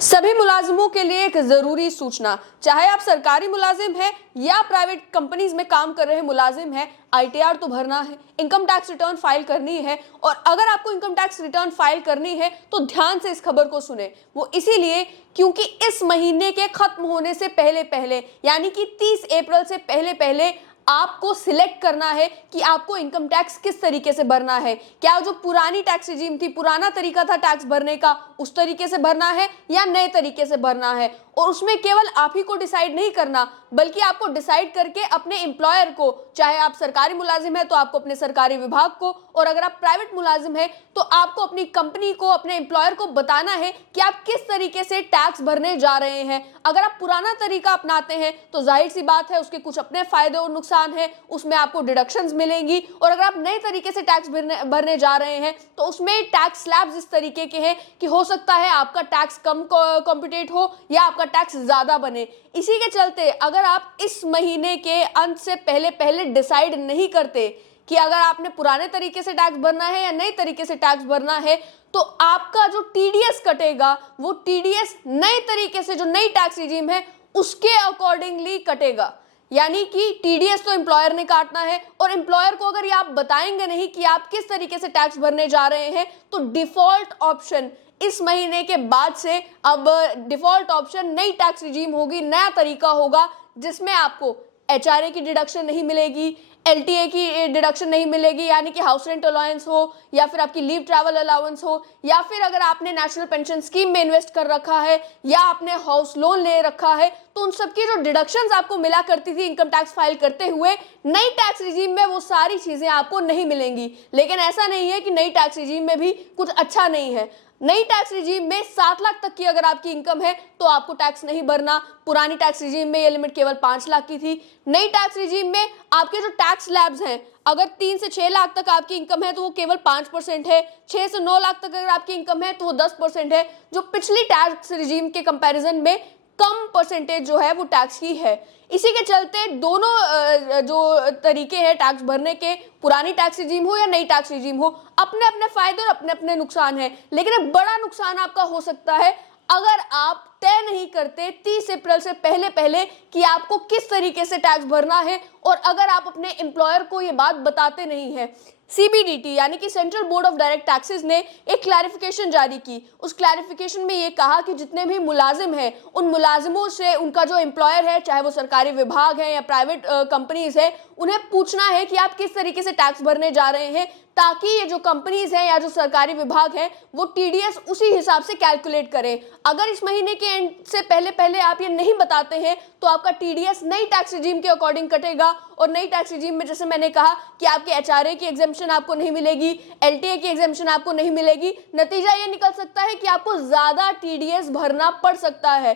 सभी मुलाजिमों के लिए एक जरूरी सूचना, चाहे आप सरकारी मुलाजिम हैं या प्राइवेट कंपनीज में काम कर रहे मुलाजिम हैं, आईटीआर तो भरना है, इनकम टैक्स रिटर्न फाइल करनी है। और अगर आपको इनकम टैक्स रिटर्न फाइल करनी है तो ध्यान से इस खबर को सुने। वो इसीलिए क्योंकि इस महीने के खत्म होने से पहले पहले यानी कि 30 अप्रैल से पहले पहले आपको सिलेक्ट करना है कि आपको इनकम टैक्स किस तरीके से भरना है। क्या जो पुरानी टैक्स रिजीम थी, पुराना तरीका था टैक्स भरने का, उस तरीके से भरना है या नए तरीके से भरना है। और उसमें केवल आप ही को डिसाइड नहीं करना, बल्कि आपको डिसाइड करके अपने एम्प्लॉयर को, चाहे आप सरकारी मुलाजिम है तो आपको अपने सरकारी विभाग को, और अगर आप प्राइवेट मुलाजिम है तो आपको अपनी कंपनी को, अपने एम्प्लॉयर को बताना है कि आप किस तरीके से टैक्स भरने जा रहे हैं। अगर आप पुराना तरीका अपनाते हैं तो जाहिर सी बात है उसके कुछ अपने फायदे और नुकसान है, उसमें आपको डिडक्शंस मिलेंगी। और अगर आप नए तरीके से टैक्स भरने जा रहे हैं तो उसमें टैक्स स्लैब्स इस तरीके के हैं कि हो सकता है आपका टैक्स कम कॉम्पिटेट हो या आपका टैक्स ज्यादा बने। इसी के चलते अगर आप इस महीने के अंत से पहले पहले डिसाइड नहीं करते कि अगर आपने पुराने तरीके से टैक्स भरना है या नए तरीके से टैक्स भरना है, तो आपका जो टीडीएस कटेगा वो टीडीएस नए तरीके से, जो नई टैक्स रिजीम है उसके अकॉर्डिंगली कटेगा। यानी कि टीडीएस तो एम्प्लॉयर ने काटना है, और एम्प्लॉयर को अगर ये आप बताएंगे नहीं कि आप किस तरीके से टैक्स भरने जा रहे हैं, तो डिफॉल्ट ऑप्शन इस महीने के बाद से अब डिफॉल्ट ऑप्शन नई टैक्स रिजीम होगी, नया तरीका होगा जिसमें आपको एचआरए की डिडक्शन नहीं मिलेगी, एलटीए की डिडक्शन नहीं मिलेगी, यानी कि हाउस रेंट अलाउंस हो या फिर आपकी लीव ट्रैवल अलाउंस हो, या फिर अगर आपने नेशनल पेंशन स्कीम में इन्वेस्ट कर रखा है या आपने हाउस लोन ले रखा है, तो उन सब की जो डिडक्शंस आपको मिला करती थी इनकम टैक्स फाइल करते हुए, नई टैक्स रिजीम में वो सारी चीजें आपको नहीं मिलेंगी। लेकिन ऐसा नहीं है कि नई टैक्स रिजीम में भी कुछ अच्छा नहीं है। नई टैक्स रिजीम में 7 लाख तक की अगर आपकी इनकम है तो आपको टैक्स नहीं भरना। पुरानी टैक्स रिजीम में ये लिमिट केवल 5 लाख की थी। नई टैक्स रिजीम में आपके जो टैक्स स्लैब्स हैं, अगर 3 से 6 लाख तक आपकी इनकम है तो वो केवल 5% है, 6 से 9 लाख तक अगर आपकी इनकम है तो वो 10% है, जो पिछली टैक्स रिजीम के कंपैरिजन में कम परसेंटेज जो है वो टैक्स की है। इसी के चलते दोनों जो तरीके हैं टैक्स भरने के, पुरानी टैक्स रिजीम हो या नई टैक्स रिजीम हो, अपने अपने फायदे और अपने अपने नुकसान है। लेकिन एक बड़ा नुकसान आपका हो सकता है अगर आप तय नहीं करते 30 अप्रैल से पहले पहले कि आपको किस तरीके से टैक्स भरना है, और अगर आप अपने एम्प्लॉयर को ये बात बताते नहीं है। सीबीडीटी यानी कि central board of direct taxes ने एक क्लैरिफिकेशन जारी की। उस क्लैरिफिकेशन में ये कहा कि जितने भी मुलाजिम हैं उन मुलाजिमों से उनका जो एम्प्लॉयर है, चाहे वो सरकारी विभाग है या प्राइवेट कंपनीज है, उन्हें पूछना है कि आप किस तरीके से टैक्स भरने जा रहे हैं, ताकि ये जो कंपनीज हैं या जो सरकारी विभाग है वो टीडीएस उसी हिसाब से कैलकुलेट करें। अगर इस महीने के एंड से पहले पहले आप ये नहीं बताते हैं तो आपका टीडीएस नई टैक्स रिजीम के अकॉर्डिंग कटेगा। और नई टैक्स रिजीम में जैसे मैंने कहा कि आपके एचआरए की एग्जेम्पशन आपको नहीं मिलेगी, एलटीए की एग्जेम्पशन आपको नहीं मिलेगी। नतीजा ये निकल सकता है कि आपको ज्यादा टीडीएस भरना पड़ सकता है।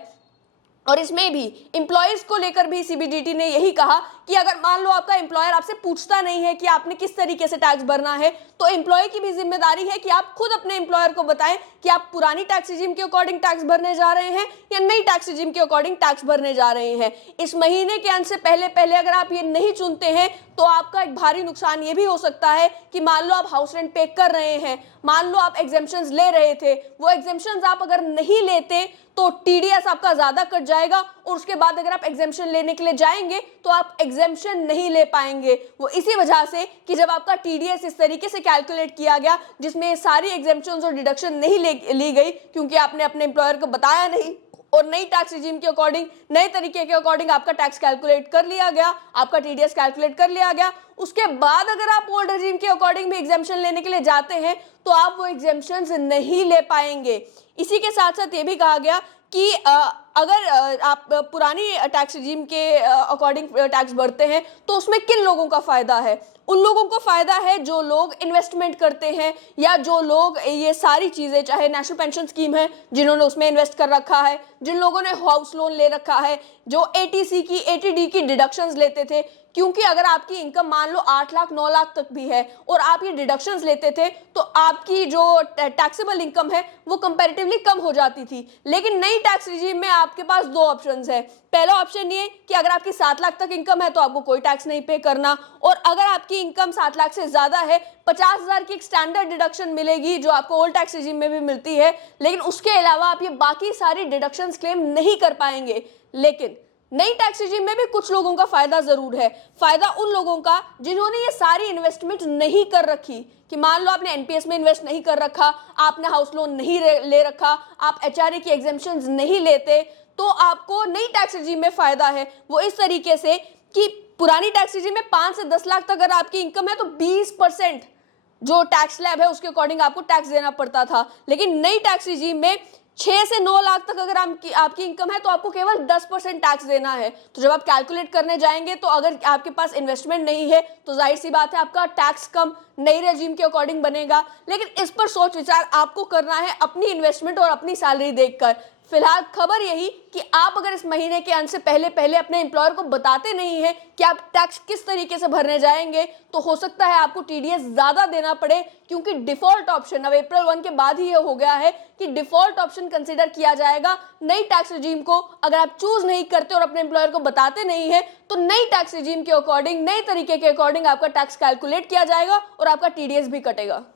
और इसमें भी एम्प्लॉयज को लेकर भी सीबीडीटी ने यही कहा कि अगर मान लो आपका एम्प्लॉयर आपसे पूछता नहीं है कि आपने किस तरीके से टैक्स भरना है, तो एम्प्लॉय की भी जिम्मेदारी है कि आप खुद अपने एम्प्लॉयर को बताएं कि आप पुरानी टैक्स रिजीम के अकॉर्डिंग टैक्स भरने जा रहे हैं या नई टैक्स रिजीम के अकॉर्डिंग टैक्स भरने जा रहे हैं। इस महीने के अंत से पहले पहले अगर आप ये नहीं चुनते हैं तो आपका एक भारी नुकसान ये भी हो सकता है कि मान लो आप हाउस रेंट पे कर रहे हैं, मान लो आप एग्जेम्पशंस ले रहे थे, वो एग्जेम्पशंस आप अगर नहीं लेते तो टीडीएस आपका ज्यादा कट जाएगा, और उसके बाद अगर आप एग्जेम्पशन लेने के लिए जाएंगे तो आप एग्जेम्पशन नहीं ले पाएंगे। वो इसी वजह से कि जब आपका टीडीएस इस तरीके से कैलकुलेट किया गया जिसमें सारी एग्जेम्पशंस और डिडक्शन नहीं ली गई, क्योंकि आपने अपने एम्प्लॉयर को बताया नहीं, और नई टैक्स रिजीम के अकॉर्डिंग, नए तरीके के अकॉर्डिंग आपका टैक्स कैलकुलेट कर लिया गया, आपका टीडीएस कैलकुलेट कर लिया गया। उसके बाद अगर आप ओल्ड रिजीम के अकॉर्डिंग भी एग्जेम्पशन लेने के लिए जाते हैं तो आप वो एग्जेम्पशंस नहीं ले पाएंगे। इसी के साथ साथ ये भी कहा गया कि अगर आप पुरानी टैक्स रिजीम के अकॉर्डिंग टैक्स भरते हैं तो उसमें किन लोगों का फायदा है। उन लोगों को फायदा है जो लोग इन्वेस्टमेंट करते हैं, या जो लोग ये सारी चीजें, चाहे नेशनल पेंशन स्कीम है जिन्होंने उसमें इन्वेस्ट कर रखा है, जिन लोगों ने हाउस लोन ले रखा है, जो एटीसी की, एटीडी की डिडक्शंस लेते थे, क्योंकि अगर आपकी इनकम मान लो 8 लाख 9 लाख तक भी है और आप ये डिडक्शंस लेते थे तो आपकी जो टैक्सेबल इनकम है वो कंपैरेटिवली कम हो जाती थी। लेकिन नई टैक्स रिजीम में आपके पास दो ऑप्शंस है। पहला ऑप्शन ये कि अगर आपकी 7 लाख तक इनकम है तो आपको कोई टैक्स नहीं पे करना, और अगर आपकी इनकम 7 लाख से ज्यादा है 50,000 की एक स्टैंडर्ड डिडक्शन मिलेगी जो आपको ओल्ड टैक्स रिजीम में भी मिलती है, लेकिन उसके अलावा आप ये बाकी सारी डिडक्शंस क्लेम नहीं कर पाएंगे। लेकिन नई टैक्स रिजीम में भी कुछ लोगों का फायदा जरूर है। फायदा उन लोगों का जिन्होंने ये सारी इन्वेस्टमेंट नहीं कर रखी, कि मान लो आपने एनपीएस में इन्वेस्ट नहीं कर रखा, आपने हाउस लोन नहीं ले रखा, आप एचआरए की एग्जेम्पशंस नहीं लेते, तो आपको नई टैक्स रिजीम में फायदा है। वो इस तरीके से कि पुरानी टैक्स रिजीम में 5 से 10 लाख तक अगर आपकी इनकम है तो 20% जो टैक्स स्लैब है उसके अकॉर्डिंग आपको टैक्स देना पड़ता था। लेकिन नई टैक्स रिजीम में 6 से 9 लाख तक अगर आपकी इनकम है तो आपको केवल 10% टैक्स देना है। तो जब आप कैलकुलेट करने जाएंगे तो अगर आपके पास इन्वेस्टमेंट नहीं है तो जाहिर सी बात है आपका टैक्स कम नई रेजिम के अकॉर्डिंग बनेगा। लेकिन इस पर सोच विचार आपको करना है अपनी इन्वेस्टमेंट और अपनी सैलरी देखकर। फिलहाल खबर यही कि आप अगर इस महीने के अंत से पहले अपने एम्प्लॉयर को बताते नहीं है कि आप टैक्स किस तरीके से भरने जाएंगे तो हो सकता है आपको टीडीएस ज्यादा देना पड़े, क्योंकि डिफॉल्ट ऑप्शन अब अप्रैल 1 के बाद ही ये हो गया है कि डिफॉल्ट ऑप्शन कंसीडर किया जाएगा नई टैक्स रिजीम को। अगर आप चूज नहीं करते और अपने एम्प्लॉयर को बताते नहीं है तो नई टैक्स रिजीम के अकॉर्डिंग, नए तरीके के अकॉर्डिंग आपका टैक्स कैलकुलेट किया जाएगा और आपका टीडीएस भी कटेगा।